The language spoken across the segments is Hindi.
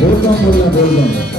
बोल रहा हूँ बोल रहा हूँ।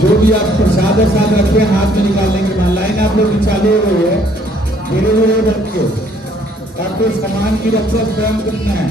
जो भी आप प्रसाद और साथ रखे हाथ में निकालने के बाद लाइन आप लोग चालू हो गई है, धीरे धीरे रखिए। आपको सामान की रक्षा स्वयं करना है।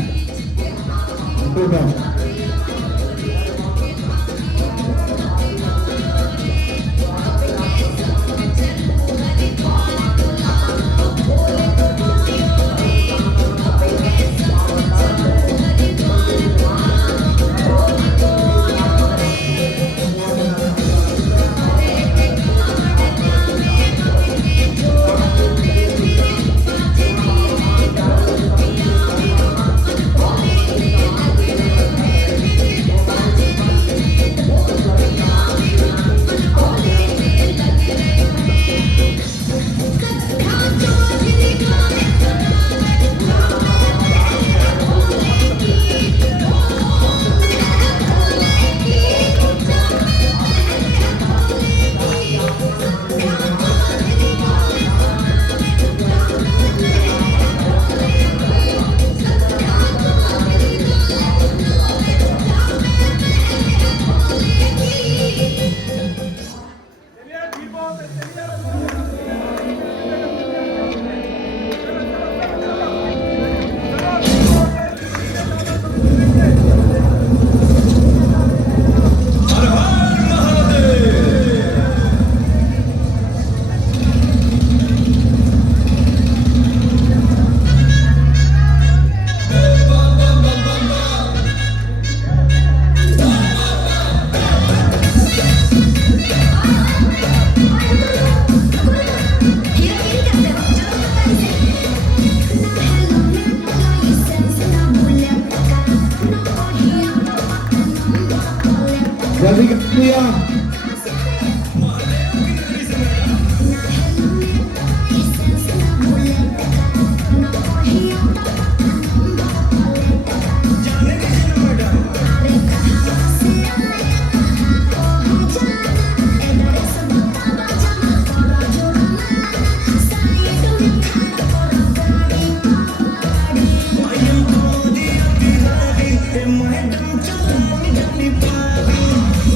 जल्दी किया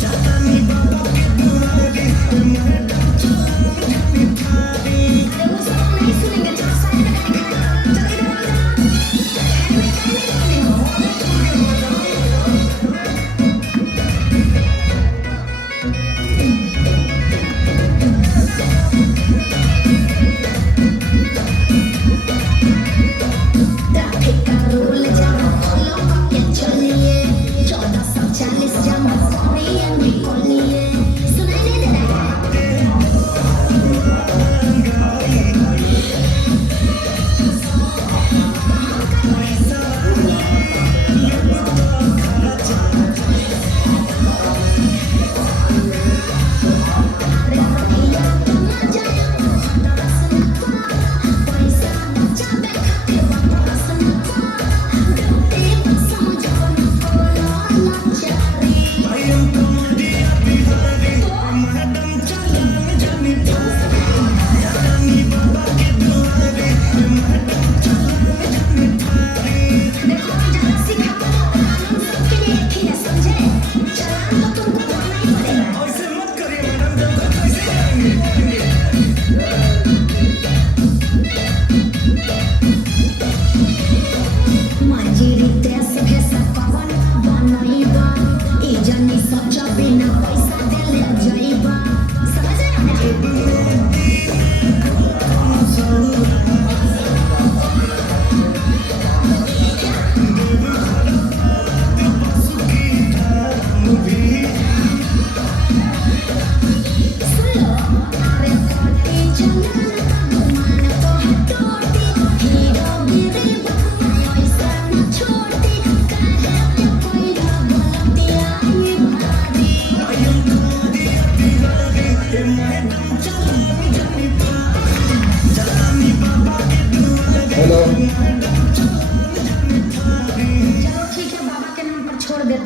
Jata ni baba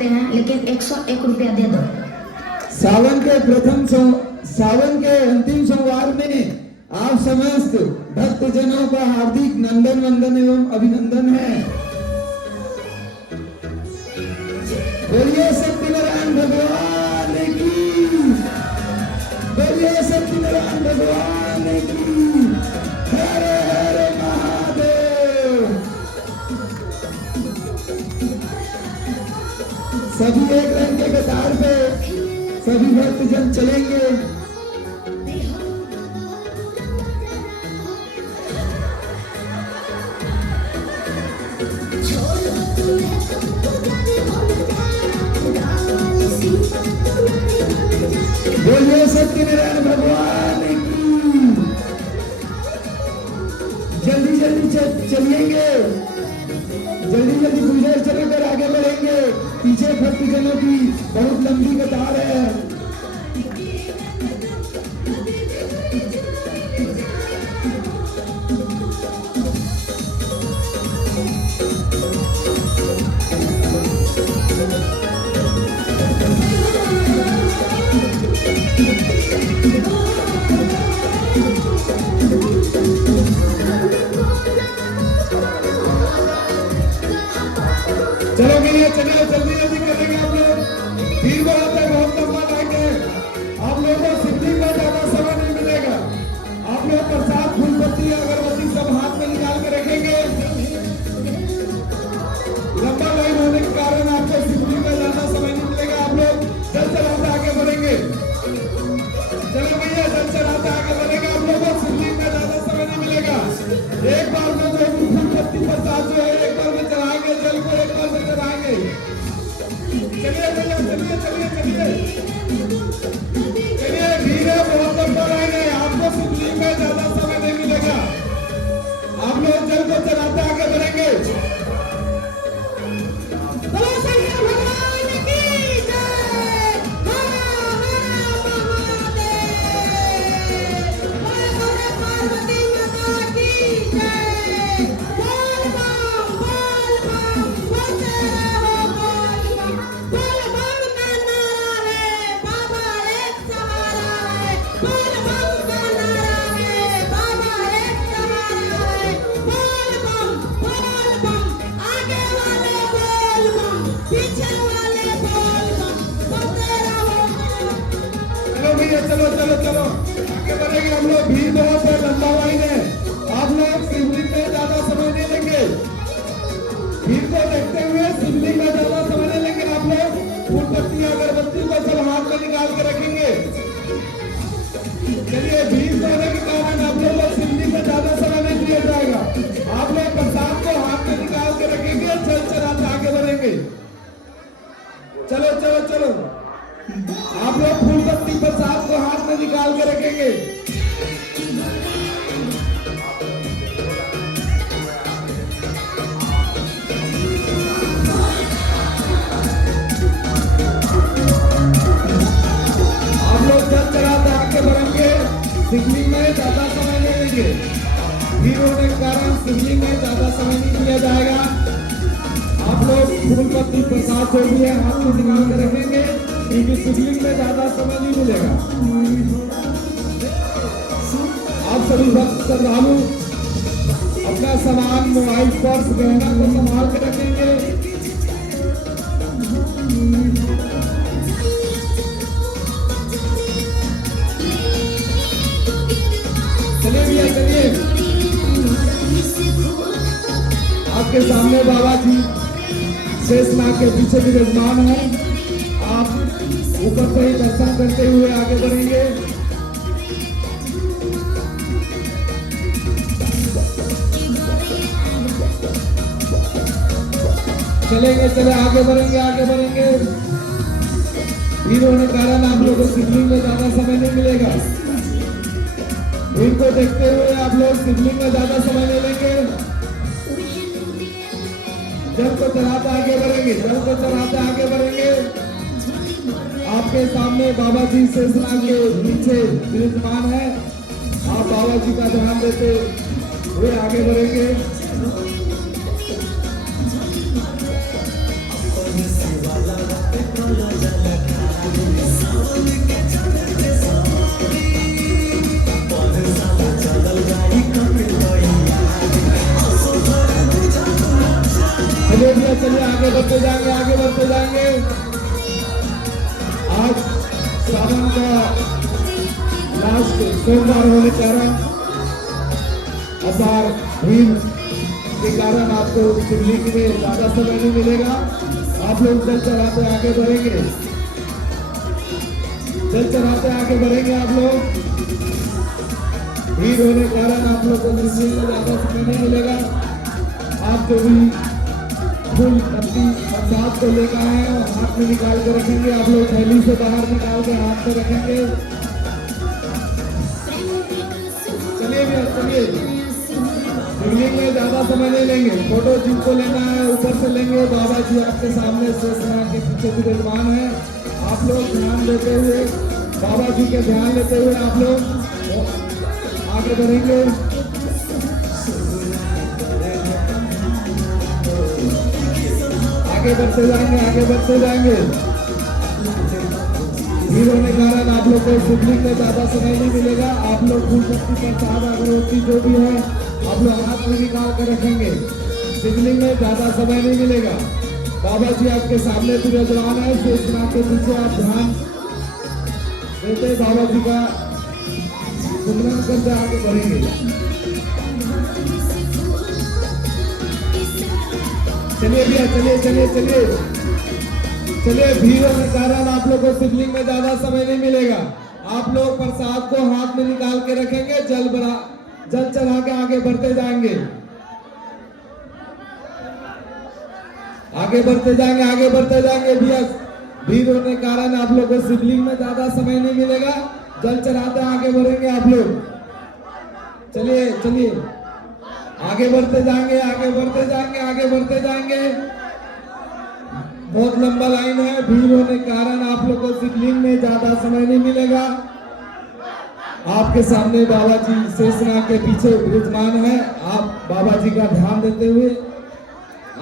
सकते हैं, लेकिन 101 रुपया दे दो। सावन के अंतिम सोमवार में आप समस्त भक्तजनों का हार्दिक नंदन वंदन एवं अभिनंदन है। बोलिए सत्यनारायण भगवान की, बोलिए सत्यनारायण भगवान की। हर हर महादेव। सभी एक रंग के कतार पे सभी भक्तजन चलेंगे। बोलिए सत्यनारायण भगवान की। जल्दी जल्दी चलिएंगे, जल्दी जल्दी गुजर चलकर आगे बढ़ेंगे। पीछे भक्तजनों की बहुत लंबी कतार है। चलो भैया चलिए, जल्दी जल्दी करेंगे आप लोग। भीड़ बहुत है, बहुत लंबा लाइन है। आप लोगों को सिद्धि में ज्यादा समय नहीं मिलेगा। आप लोग प्रसाद, फूल पत्ती, अगरबत्ती सब हाथ में निकाल के रखेंगे। लंबा लाइन होने के कारण आपको सिद्धि में ज्यादा समय नहीं मिलेगा। आप लोग चल चलाते आगे बढ़ेंगे। चलो भैया चल चलाते आगे बढ़ेंगे। आप लोगों को सिद्धि में ज्यादा समय नहीं मिलेगा। एक बार में जो फूल पत्ती प्रसाद जो है एक बार में चढ़ाएंगे, जल को एक बार में चढ़ाएंगे। चलिए भैया चलिए चलिए चलिए चलिए। भीड़ है, बहुत लंबा लाइन है। आपको सिद्धि में ज्यादा समय नहीं मिलेगा। आप लोग जल को चढ़ाते आगे बढ़ेंगे। चलो चलो चलो आगे बढ़ेंगे हम लोग। भीड़ बहुत है, लंबा लाइन है। आप लोग शिवलिंग में ज्यादा समय नहीं लेंगे। भीड़ को देखते हुए शिवलिंग में ज्यादा समय नहीं लेंगे। आप लोग फूल पत्ती, अगरबत्ती को सब हाथ में निकाल के रखेंगे। चलिए, भीड़ होने के कारण आप लोग को शिवलिंग में ज्यादा समय नहीं दिया जाएगा। आप लोग प्रसाद को हाथ में निकाल के रखेंगे, चल चलाते आगे बढ़ेंगे। चलो चलो चलो। आप लोग फूल पत्ती प्रसाद को हाथ में निकाल के रखेंगे। आप लोग चल चलाते आगे बढ़ेंगे। शिवलिंग में ज्यादा समय नहीं लेंगे। भीड़ होने के कारण शिवलिंग में ज्यादा समय नहीं दिया जाएगा। आप लोग फूल पत्ती प्रसाद जो भी है हाथ में निकाल के रखेंगे, क्योंकि शिवलिंग में ज्यादा समय नहीं मिलेगा। आप सभी भक्त श्रद्धालु अपना सामान, मोबाइल, पर्स, गहना को संभाल के रखेंगे। चलिए भैया चलिए। आपके सामने बाबा जी शेषनाग के पीछे विराजमान है। आप ऊपर से ही दर्शन करते हुए आगे बढ़ेंगे। चलेंगे, चले आगे बढ़ेंगे, आगे बढ़ेंगे। भीड़ होने के कारण आप लोगों को शिवलिंग में ज्यादा समय नहीं मिलेगा। भीड़ को देखते हुए आप लोग शिवलिंग में ज्यादा समय नहीं लेंगे। जल को चढ़ाते आगे बढ़ेंगे, जल को चढ़ाते आगे बढ़ेंगे। आपके सामने बाबा जी शेषनाग के नीचे विराजमान है। आप बाबा जी का ध्यान देते हुए आगे बढ़ेंगे। चलिए भैया चलिए आगे बढ़ते जाएंगे, आगे बढ़ते जाएंगे। आज सावन का लास्ट सोमवार होने के कारण अपार भीड़ के कारण आपको शिवलिंग में ज्यादा समय नहीं मिलेगा। आप लोग जल चढ़ाते आगे बढ़ेंगे, जल चढ़ाते आगे बढ़ेंगे। आप लोग भीड़ होने के कारण आप लोग को शिवलिंग में ज्यादा समय नहीं मिलेगा। आप जो भी फूल पत्ती प्रसाद को लेकर आए हैं हाथ में निकाल कर रखेंगे। आप लोग थैली से बाहर निकाल के हाथ में रखेंगे। चलिए भैया चलिए, शिवलिंग में ज्यादा समय नहीं लेंगे। फोटो जिनको लेना है ऊपर से लेंगे। बाबा जी आपके सामने शेषनाग के पीछे विराजमान है। आप लोग ध्यान देते हुए, बाबा जी के ध्यान लेते हुए आप लोग आगे बढ़ेंगे। आगे बढ़ते जाएंगे, आगे बढ़ते जाएंगे। भीड़ होने के कारण आप लोग को शिवलिंग में ज्यादा समय नहीं मिलेगा। आप लोग फूल पत्ती प्रसाद अगरबत्ती जो भी है आप लोग हाथ में निकाल कर रखेंगे। शिवलिंग में ज्यादा समय नहीं मिलेगा। बाबा जी आपके सामने विराजमान है। शेषनाग के पीछे आप ध्यान देते बाबा जी का सुमरन करते आगे बढ़ेंगे। चलिए भैया चलिए चलिए चलिए चलिए। भीड़ के कारण आप लोग को शिवलिंग में ज्यादा समय नहीं मिलेगा। आप लोग प्रसाद को हाथ में निकाल के रखेंगे। जल चढ़ा के आगे बढ़ते जाएंगे, आगे बढ़ते जाएंगे, आगे बढ़ते जाएंगे। भैया भीड़ होने के कारण आप लोग को शिवलिंग में ज्यादा समय नहीं मिलेगा। जल चढ़ाते आगे बढ़ेंगे आप लोग। चलिए चलिए आगे बढ़ते जाएंगे, आगे बढ़ते जाएंगे, आगे बढ़ते जाएंगे। बहुत लंबा लाइन है। भीड़ होने के कारण आप लोग को शिवलिंग में ज्यादा समय नहीं मिलेगा। आपके सामने बाबा जी शेषनाग के पीछे विराजमान है। आप बाबा जी का ध्यान देते हुए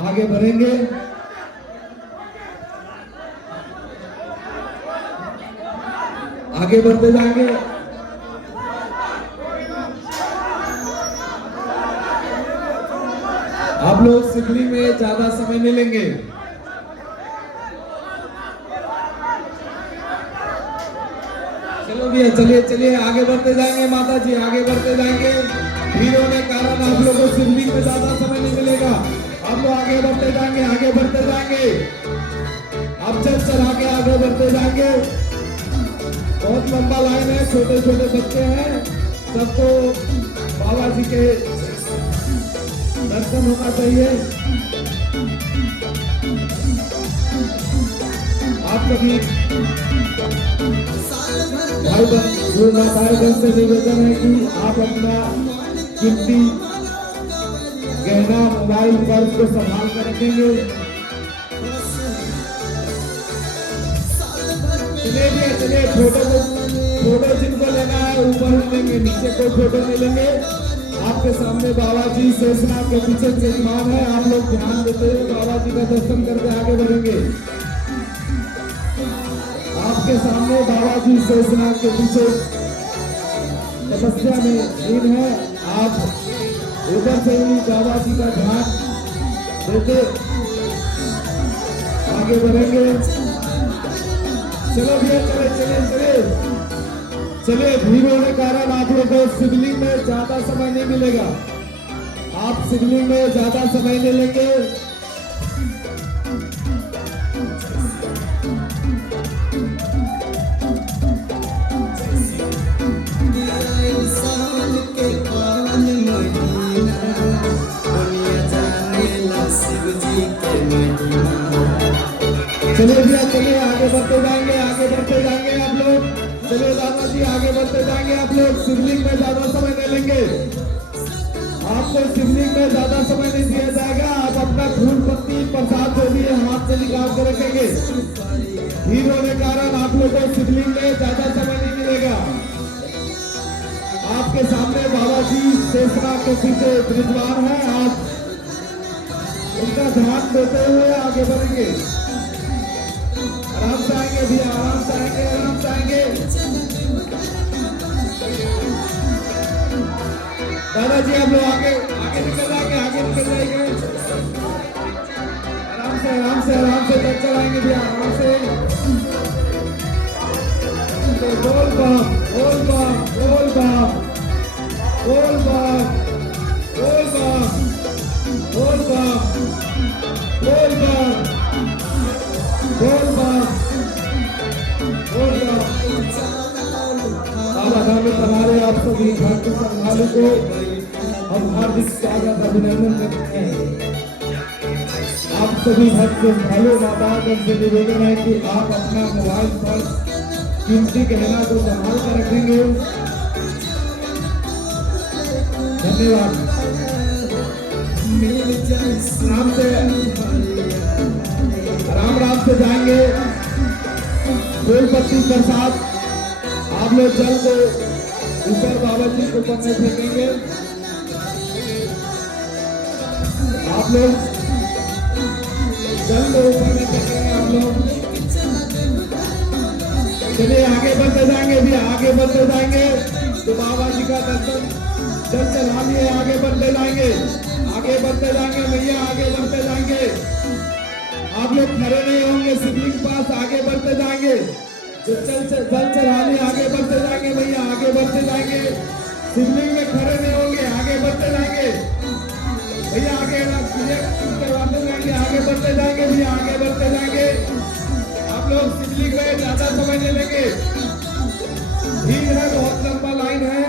आगे बढ़ेंगे। आगे बढ़ते जाएंगे। आप लोग शिवलिंग में ज्यादा समय नहीं लेंगे। चलो भैया चलिए चलिए आगे बढ़ते जाएंगे। माता जी आगे बढ़ते जाएंगे। भीड़ होने के कारण आप लोगों को शिवलिंग में ज्यादा समय नहीं मिलेगा। आप लोग आगे बढ़ते जाएंगे, आगे बढ़ते जाएंगे। आप जल चढ़ा के आगे बढ़ते जाएंगे। बहुत लंबा लाइन है। छोटे छोटे बच्चे हैं, सबको बाबा जी के दर्शन होना चाहिए। आप सभी भाई बहन से निवेदन है कि आप अपना कीमती गहना मोबाइल पर्स को संभाल कर रखेंगे। चलिए फोटो जिनको लेना है ऊपर लेंगे, नीचे कोई फोटो नहीं लेंगे। आपके सामने बाबा जी शेषनाग के पीछे विराजमान है। आप लोग ध्यान देते हुए बाबा जी का दर्शन करके आगे बढ़ेंगे। आपके सामने बाबा जी शेषनाग के पीछे तपस्या में लीन है। आप ऊपर से ही बाबा जी का ध्यान देते आगे बढ़ेंगे। चलो भैया चले चले चले चलिए। भीड़ होने के कारण आप लोग को शिवलिंग में ज्यादा समय नहीं मिलेगा। आप शिवलिंग में ज्यादा समय नहीं लेंगे। चलिए भैया चलिए आगे बढ़ते जाएंगे, आगे बढ़ते जाएंगे। आप लोग चलिए दादा जी आगे बढ़ते जाएंगे। आप लोग शिवलिंग में ज्यादा समय नहीं लेंगे। आपको शिवलिंग में ज्यादा समय नहीं दिया जाएगा। आप अपना फूल पत्ती प्रसाद जो भी है हाथ से निकाल कर रखेंगे। भीड़ होने के कारण आप लोग को शिवलिंग में ज्यादा समय नहीं मिलेगा। आपके सामने बाबा जी शेषनाग के पीछे विराजमान है। आप उनका ध्यान देते हुए आगे बढ़ेंगे। आराम से आएंगे भैया, आराम से आएंगे, आराम से आएंगे। दादाजी आप लोग आगे आगे निकल जाएंगे, आगे निकल जाएंगे। आराम से चल चलाएंगे भैया, आराम से। बोल बम बोल बम बोल बम बोल बम बोल बम बोल बम बोल बम बोल बम बोल बम। बाबा धाम में तुम्हारे आप सभी भक्त श्रद्धालु को हम हार्दिक स्वागत अभिनंदन करते हैं। आप सभी भक्त श्रद्धालु माताओं से निवेदन है कि आप अपना मोबाइल पर कीमती गहना को संभाल कर रखेंगे। धन्यवाद। राम से जाएंगे। फूल पत्ती प्रसाद आप लोग जल को ऊपर बाबा जी के ऊपर में फेंकेंगे। आप लोग जल को ऊपर में फेंकेंगे। आप लोग चलिए आगे बढ़ते जाएंगे भी, आगे बढ़ते जाएंगे। तो बाबा जी का दर्शन जल चला लिए, आगे बढ़ते जाएंगे, आगे बढ़ते जाएंगे भैया, आगे बढ़ते जाएंगे। आप लोग खड़े नहीं होंगे शिवलिंग पास, आगे बढ़ते जाएंगे। जो जल चला लिए, आगे बढ़ते जाएंगे भैया, आगे बढ़ते जाएंगे। शिवलिंग में खड़े नहीं होंगे, आगे बढ़ते जाएंगे भैया, आगे करवाते जाएंगे, आगे बढ़ते जाएंगे भैया, आगे बढ़ते जाएंगे। आप लोग शिवलिंग में ज्यादा समय नहीं लेंगे, भीड़ है, बहुत लंबा लाइन है,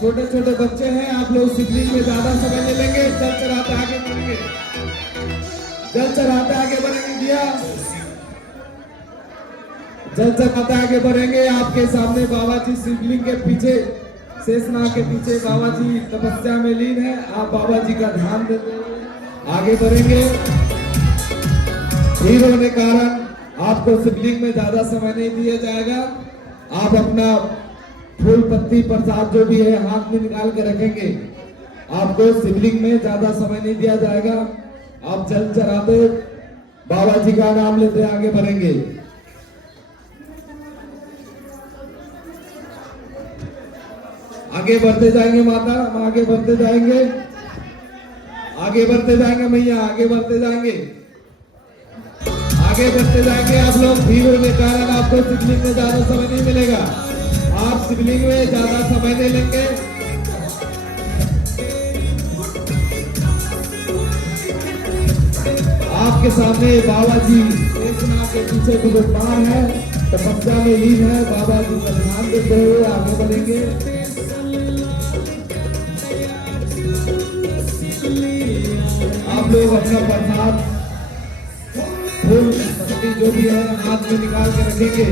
छोटे छोटे बच्चे हैं। आप लोग शिवलिंग में ज्यादा समय नहीं लेंगे, जल चढ़ाते आगे बढ़ेंगे, जल चढ़ाते आगे बढ़ेंगे भैया, जल चढ़ाते आगे बढ़ेंगे। आपके सामने बाबा जी शिवलिंग के पीछे, शेषनाग के पीछे बाबा जी तपस्या में लीन है। आप बाबा जी का ध्यान देते हुए आगे बढ़ेंगे। भीड़ होने के कारण आपको शिवलिंग में ज्यादा समय नहीं दिया जाएगा। आप अपना फूल पत्ती प्रसाद जो भी है हाथ में निकाल के रखेंगे। आपको शिवलिंग में ज्यादा समय नहीं दिया जाएगा। आप जल चढ़ाते बाबा जी का नाम लेते आगे बढ़ेंगे। आगे बढ़ते जाएंगे माता, आगे बढ़ते जाएंगे, आगे बढ़ते जाएंगे भैया, आगे बढ़ते जाएंगे, आगे बढ़ते जाएंगे। आप लोग भीड़ होने के कारण आपको शिवलिंग में ज्यादा समय नहीं मिलेगा। आप शिवलिंग में ज्यादा समय नहीं लेंगे। आपके सामने बाबा जी शेषनाग के पीछे विराजमान है, तपस्या में लीन है। बाबा जी का ध्यान देते हुए आगे बढ़ेंगे। आप लोग अपना प्रसाद फूल पत्ती जो भी है हाथ में निकाल के रखेंगे।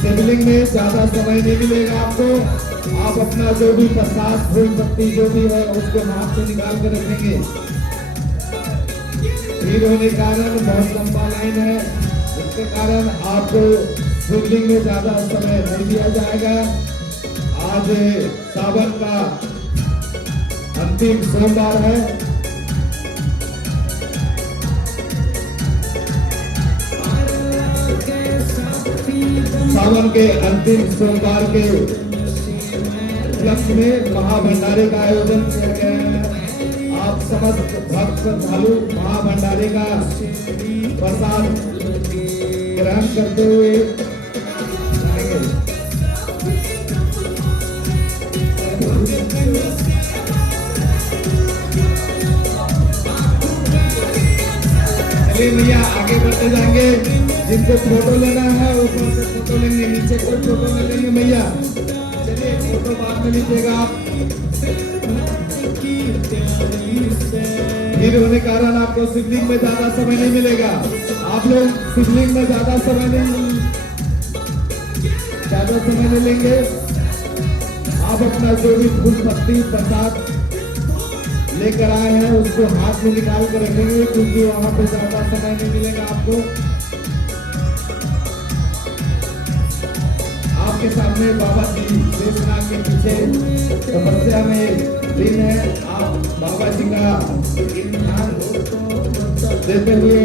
शिवलिंग में ज्यादा समय नहीं मिलेगा आपको। आप अपना जो भी प्रसाद फूल पत्ती जो भी है उसको हाथ में निकाल के रखेंगे। भीड़ होने के कारण बहुत लंबा लाइन है, इसके कारण आपको शिवलिंग में ज्यादा समय नहीं दिया जाएगा। आज सावन का अंतिम सोमवार है। सावन के अंतिम सोमवार के उपलक्ष्य में महाभंडारे का आयोजन किया गया है। आप समस्त भक्त श्रद्धालु महाभंडारे का प्रसाद ग्रहण करते हुए जाएंगे। चलिए भैया आगे बढ़ते जाएंगे। जिनको फोटो लेना है ऊपर से फोटो लेंगे, नीचे कोई फोटो नहीं लेंगे भैया। चलिए फोटो बाद में लीजिएगा आप। भीड़ होने के कारण आपको शिवलिंग में ज्यादा समय नहीं मिलेगा। आप लोग शिवलिंग में ज्यादा समय नहीं लेंगे। आप अपना जो भी फूल पत्ती प्रसाद लेकर आए हैं उसको हाथ में निकाल कर रखेंगे, क्योंकि वहां पे ज्यादा समय नहीं मिलेगा आपको। आपके सामने बाबा जी शेषनाग के पीछे तपस्या में लीन है। आप बाबा जी का ध्यान देते हुए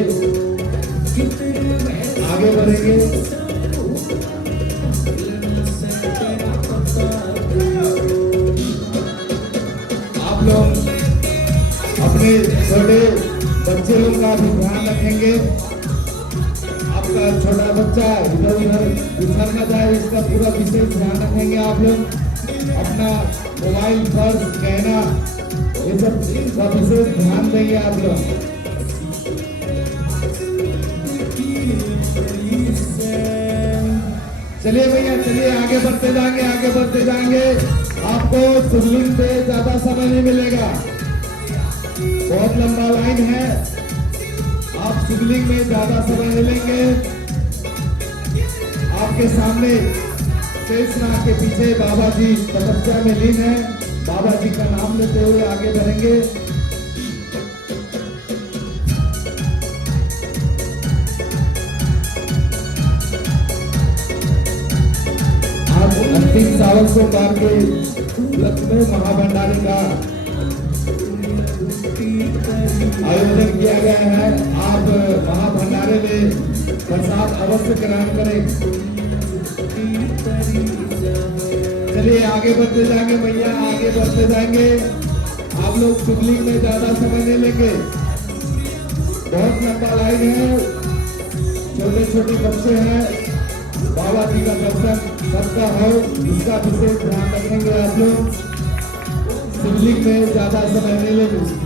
आगे बढ़ेंगे। लोग अपने छोटे बच्चे लोग का भी ध्यान रखेंगे। आपका छोटा बच्चा इधर उधर बिछड़ न जाए, इसका पूरा विशेष ध्यान रखेंगे। आप लोग अपना मोबाइल, पर्स, गहना ये सब का विशेष ध्यान देंगे आप लोग। चलिए भैया, चलिए आगे बढ़ते जाएंगे, आगे बढ़ते जाएंगे। आपको शिवलिंग पे ज्यादा समय नहीं मिलेगा, बहुत लंबा लाइन है। आप शिवलिंग में ज्यादा समय नहीं लेंगे। आपके सामने शेषनाग के पीछे बाबा जी तपस्या में लीन है। बाबा जी का नाम लेते हुए आगे बढ़ेंगे। आज अंतिम सावन सोमवार के उपलक्ष्य में महाभंडारी का आयोजन किया गया है। आप महाभंडारे में प्रसाद अवश्य ग्रहण करें। चलिए आगे बढ़ते जाएंगे भैया, आगे बढ़ते जाएंगे। आप लोग शिवलिंग में ज्यादा समय नहीं लेंगे, बहुत लंबा लाइन है, छोटे छोटे बच्चे हैं। बाबा जी का दर्शन सबका हो, इसका विशेष ध्यान रखेंगे। आप लोग शिवलिंग में ज्यादा समय नहीं लेंगे।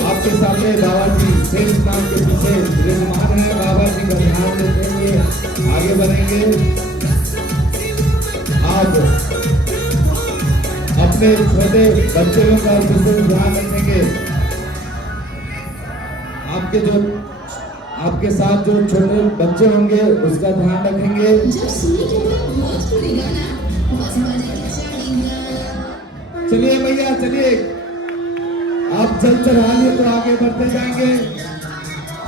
आपके सामने बाबा जी शेषनाग के पीछे विराजमान है। बाबा जी का ध्यान देते हुए आगे बढ़ेंगे। आप अपने छोटे बच्चों का विशेष ध्यान रखेंगे। आपके साथ जो छोटे बच्चे होंगे उसका ध्यान रखेंगे। चलिए भैया, चलिए आप जल चढ़ा लिए तो आगे बढ़ते जाएंगे।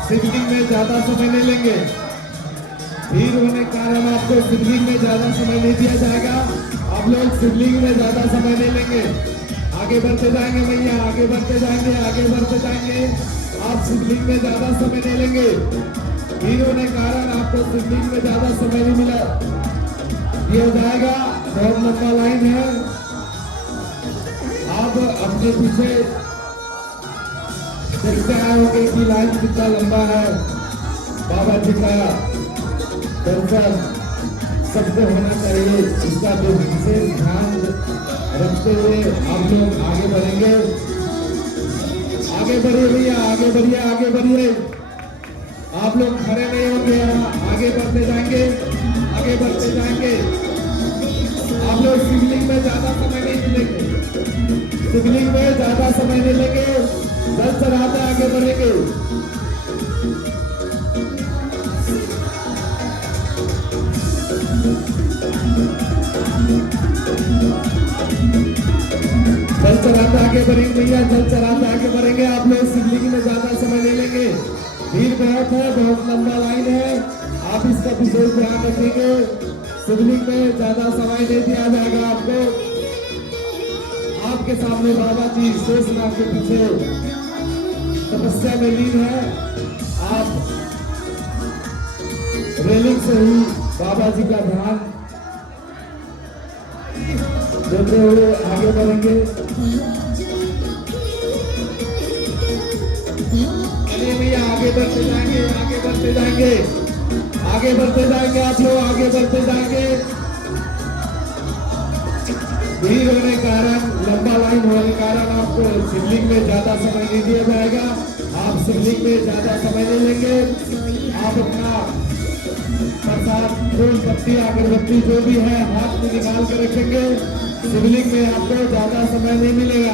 शिवलिंग में ज्यादा समय नहीं लेंगे, भीड़ होने के कारण आपको शिवलिंग में ज्यादा समय नहीं दिया जाएगा। आप लोग शिवलिंग में ज्यादा समय नहीं लेंगे, आगे बढ़ते जाएंगे भैया, आगे बढ़ते जाएंगे, आगे बढ़ते जाएंगे। आप शिवलिंग में ज्यादा समय नहीं लेंगे, भीड़ होने के कारण आपको शिवलिंग में ज्यादा समय नहीं मिला दिया जाएगा। बहुत लंबा लाइन है। आप अपने पीछे देखते आए होंगे कि लाइन कितना लंबा है। बाबा जी का दर्शन सबको होना चाहिए, इसका भी विशेष ध्यान रखते हुए आप लोग आगे बढ़ेंगे। आगे बढ़िए भैया, आगे बढ़िए, आगे बढ़िए। आप लोग खड़े नहीं होंगे, आगे बढ़ते जाएंगे, आगे बढ़ते जाएंगे। आप लोग शिवलिंग में ज्यादा समय नहीं लेंगे, शिवलिंग में ज्यादा समय नहीं लेंगे, जल चढ़ाते आगे बढ़ेंगे। जल चढ़ाते आगे बढ़ेंगे भैया, जल चढ़ाते आगे बढ़ेंगे। आप लोग शिवलिंग में ज्यादा समय नहीं लेंगे, भीड़ बहुत है, बहुत लंबा लाइन है। आप इसका विशेष ध्यान रखेंगे। शिवलिंग में ज्यादा समय नहीं दिया जाएगा आपको। आपके सामने बाबा जी शेषनाग के पीछे तपस्या में लीन है। आप रेलिंग से ही बाबा जी का ध्यान देते हुए आगे बढ़ेंगे। चलिए भैया, आगे बढ़ते जाएंगे, आगे बढ़ते जाएंगे, आगे बढ़ते जाएंगे। आप लोग आगे बढ़ते जाएंगे। भीड़ होने के कारण, लंबा लाइन होने के कारण आपको शिवलिंग में ज्यादा समय नहीं दिया जाएगा। आप शिवलिंग में ज्यादा समय नहीं लेंगे। आप अपना प्रसाद, फूल, पत्ती, अगरबत्ती जो भी है हाथ में निकाल कर रखेंगे। शिवलिंग में आपको ज्यादा समय नहीं मिलेगा।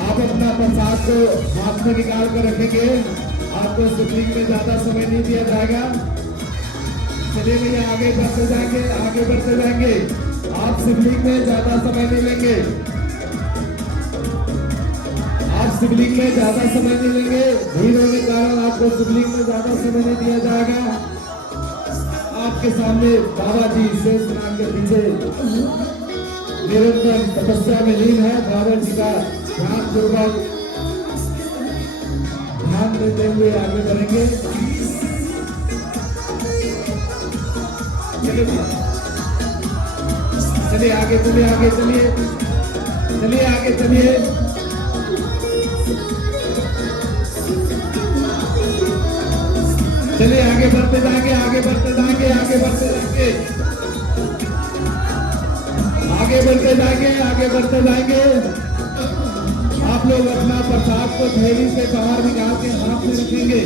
आप अपना प्रसाद को हाथ में निकाल कर रखेंगे, आपको शिवलिंग में ज्यादा समय नहीं दिया जाएगा। चलिए भैया, आगे बढ़ते जाएंगे, आगे बढ़ते जाएंगे। आप शिवलिंग में ज्यादा समय नहीं लेंगे, आप शिवलिंग में ज्यादा समय नहीं लेंगे। भीड़ होने के कारण आपको शिवलिंग में ज्यादा समय नहीं दिया जाएगा। आपके सामने बाबा जी शेषनाग के पीछे निरंतर तपस्या में लीन है। बाबा जी का ध्यान पूर्वक ध्यान देते हुए आगे बढ़ेंगे। आगे भी। चलिए आगे, चलिए आगे, चलिए चलिए आगे, चलिए। चलिए आगे बढ़ते जाएंगे, आगे बढ़ते जाएंगे, आगे बढ़ते जाएंगे, आगे बढ़ते जाएंगे, आगे बढ़ते जाएंगे। आप लोग अपना प्रसाद को थैली से बाहर निकाल के हाथ में रखेंगे।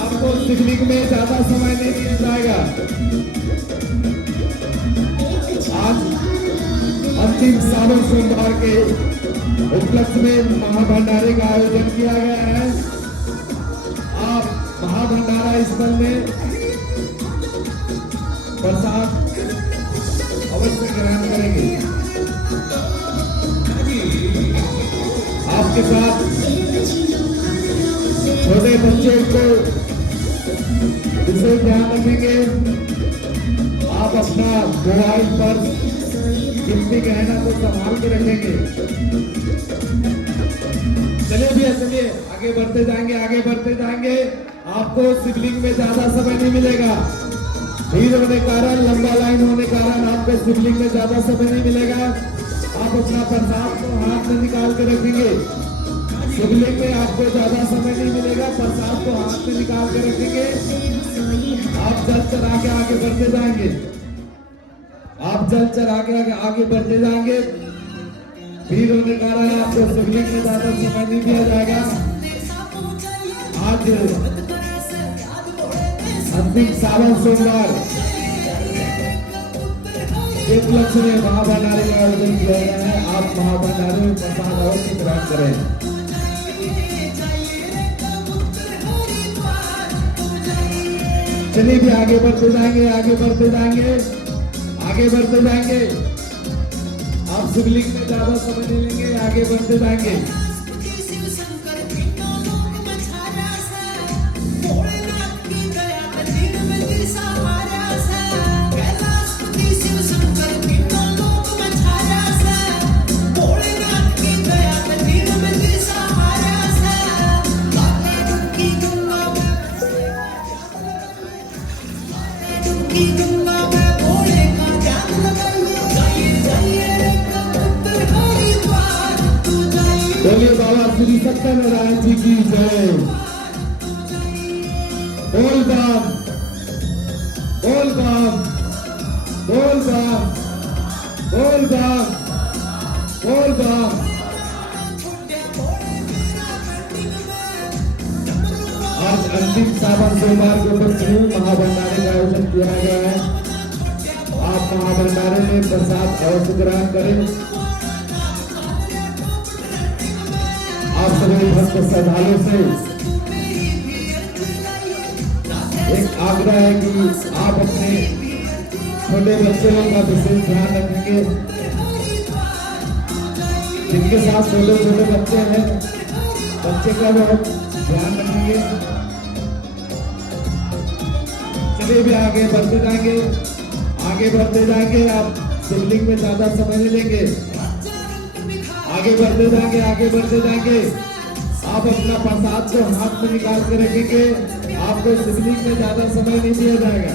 आपको शिवलिंग में ज्यादा समय नहीं दिया जाएगा। आज अंतिम सावन सोमवार के उपलक्ष्य में महाभंडारे का आयोजन किया गया है। आप महाभंडारा स्थल में प्रसाद अवश्य ग्रहण करेंगे। आपके साथ छोटे बच्चे को विशेष ध्यान रखेंगे। आप अपना मोबाइल पर कीमती गहना को संभाल के रखेंगे। चलिए भैया, चलिए आगे बढ़ते जाएंगे, आगे बढ़ते जाएंगे। आपको शिवलिंग में ज्यादा समय नहीं मिलेगा। भीड़ होने के कारण, लंबा लाइन होने के कारण आपको शिवलिंग में ज्यादा समय नहीं मिलेगा। आप अपना प्रसाद को हाथ में निकाल के रखेंगे। शिवलिंग में आपको ज्यादा समय नहीं मिलेगा। प्रसाद को हाथ में निकाल के रखेंगे। आप जल चढ़ा के आगे बढ़ते जाएंगे। आप जल चढ़ा के आगे बढ़ते जाएंगे। भीड़ होने के कारण आपको शिवलिंग में ज्यादा समय नहीं दिया जाएगा। आज अंतिम सावन सोमवार एक उपलक्ष्य में महाभंडारे का आयोजन किया गया है। आप महाभंडारे में प्रसाद अवश्य ग्रहण करें। चलिए भी आगे बढ़ते जाएंगे, आगे बढ़ते जाएंगे, आगे बढ़ते जाएंगे। आप शिवलिंग में ज्यादा समय नहीं लेंगे, आगे बढ़ते जाएंगे। बोलिए बाबा श्री सत्यनारायण जी की जय। बोल बम, बोल बम, बोल बम, बोल बम, बोल बम। आज अंतिम सावन सोमवार के उपलक्ष्य में महाभंडारे का आयोजन किया गया है। आप महाभंडारे में प्रसाद अवश्य ग्रहण करें। आप सभी भक्त श्रद्धालुओं से एक आग्रह है कि आप अपने छोटे बच्चों का विशेष ध्यान रखेंगे। जिनके साथ छोटे छोटे बच्चे हैं, बच्चे का बहुत ध्यान रखेंगे। चलिए भी आगे बढ़ते जाएंगे, आगे बढ़ते जाएंगे। आप शिवलिंग में ज्यादा समय नहीं लेंगे। आगे बढ़ते जाएंगे, आगे बढ़ते जाएंगे। आप अपना प्रसाद को हाथ में निकाल कर रखेंगे। आपको शिवलिंग में ज्यादा समय नहीं दिया जाएगा।